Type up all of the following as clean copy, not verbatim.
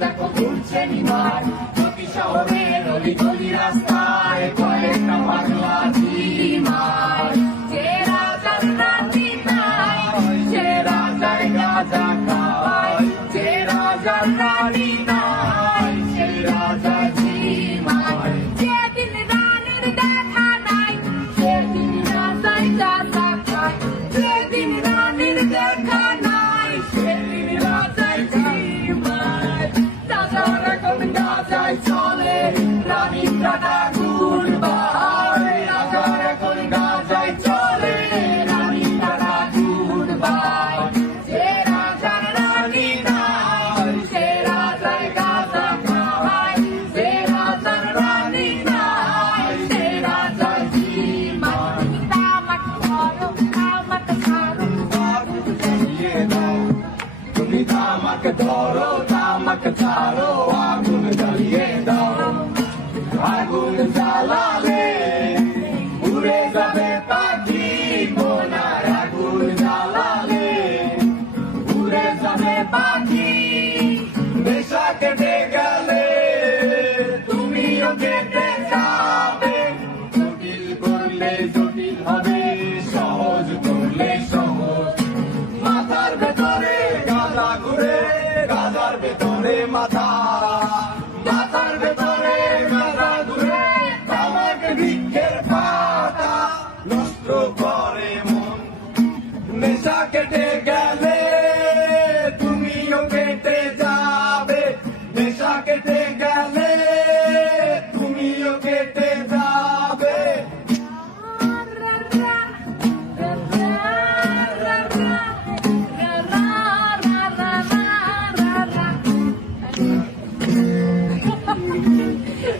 দেখো ঘুরছে নিমার প্রতি শহরের অলি গলি রাস্তায় কয়েকটা পাগলা ঝিমার যে রাজার রানী নাই সে রাজার গাঁজা খাওয়ায় যে রাজার রানী নাই সে রাজা ঝিমার যেদিন রানীর দেখা নাই সেদিন রাজায় গাঁজা খায় যেদিন রানীর দেখা নাই সেদিন রাজায় ঝিমার রাজার এখন গাঁজায় চলে রানীর টাটা গুড়বাই রাজার এখন গাঁজায় চলে রানীর টাটা গুড়বাই যে রাজার রানী নাই সে রাজায় গাঁজা খাওয়ায় যে রাজার রানী নাই সে রাজায় ঝিমার তামাক ধরো তামাক ছাড়ো আগুন জ্বালিয়ে দাও তুমি তামাক ধরো তামাক ছাড়ো আগুন জ্বালিয়ে দাও আগুন জ্বালালে উড়ে যাবে পাখি বোনার আগুন জ্বালালে উড়ে যাবে পাখি নেশা কেটে গেলে তুমিও কেটে যাবে জটিল করলে জটিল হবে সহজ করলে সহজ মাথার ভেতরে গাঁজা ঘুরে গাঁজার ভেতরে মাথা মাথার ভেতরে গাঁজা ঘুরে তামাক বৃক্ষের পাতা নষ্ট করে মন নেশা কেটে গেলে তুমিও কেটে যাবে নেশা কেটে গেলে তুমিও কেটে যাবে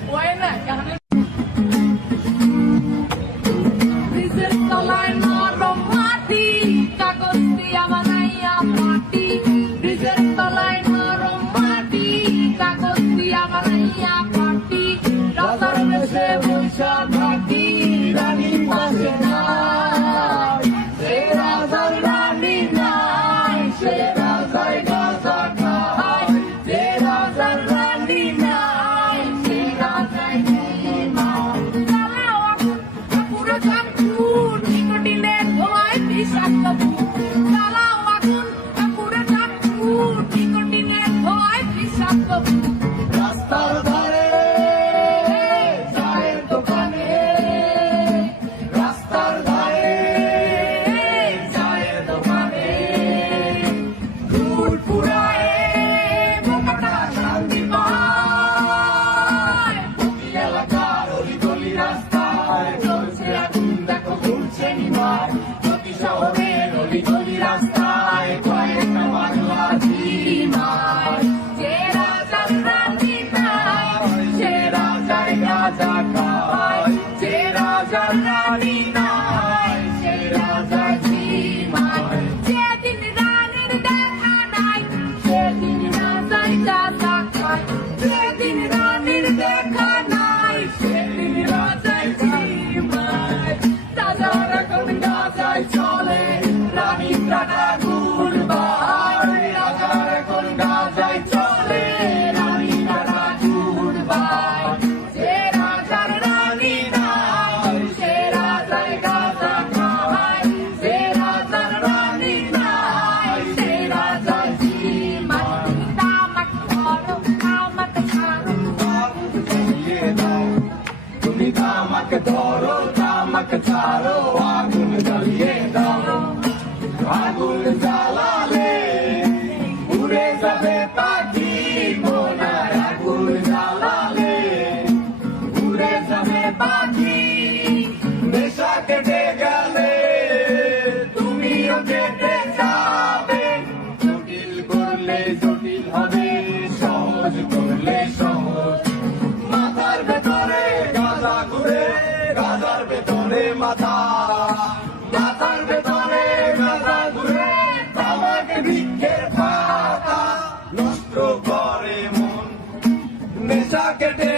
Buena, নিজের তলায় নরম মাটি কাগজ দিয়া বানাইয়া পাটি নিজের তলায় নরম মাটি কাগজ দিয়া বানাইয়া পাটি রাজার বেশে বৈশা থাকি রানী পাশে নাই সে রাজার রানী নাই সে রাজায় গাঁজা খায় যে রাজার রানী নাই সে রাজায় ঝিমার জ্বালাও আগুন কাপুরে চামচুর নিকোটিনের ধোঁয়ায় বিষাক্ত ভূত জ্বালাও আগুন কাপুরে চামচুর নিকোটিনের ধোঁয়ায় বিষাক্ত ভূত রাস্তার ধারে চায়ের দোকানে রাস্তার ধারে চায়ের দোকানে দুধ পুরায় বোকাটা শান্তি পায় প্রতি এলাকার অলি গলি রাস্তায় চলছে আগুন দেখো ঘুরছে নিমার প্রতি শহরের অলি গলি রাস্তায় কয়েকটা পাগলা ঝিমার যে রাজার রানী নাই সে রাজায় গাঁজা খাওয়ায় যে রাজার রানী নাই সে রাজা ঝিমার যেদিন রানীর দেখা নাই সেদিন রাজায় গাঁজা খায় যেদিন রানীর দেখা নাই সেদিন রাজায় ঝিমার রাজার এখন গাঁজায় চলে রানীর টাটা গুড়বাই রাজার এখন গাঁজায় চলে রানীর টাটা গুড়বাই যে রাজার রানী নাই সে রাজায় গাঁজা খাওয়ায় যে রাজার রানী নাই সে রাজা ঝিমার তামাক ধরো তামাক ছাড়ো আগুন জ্বালিয়ে দাও তুমি তামাক ধরো তামাক ছাড়ো আগুন জ্বালিয়ে দাও আগুন জ্বালালে উড়ে যাবে পাখি বোনার আগুন জ্বালালে উড়ে যাবে পাখি নেশা কেটে গেলে তুমিও কেটে যাবে জটিল করলে জটিল হবে সহজ করলে সহজ মাথার ভেতরে গাঁজা ঘুরে গাঁজার ভেতরে মাথা মাথার ভেতরে গাঁজা ঘুরে তামাক বৃক্ষের পাতা নষ্ট করে মন নেশা কেটে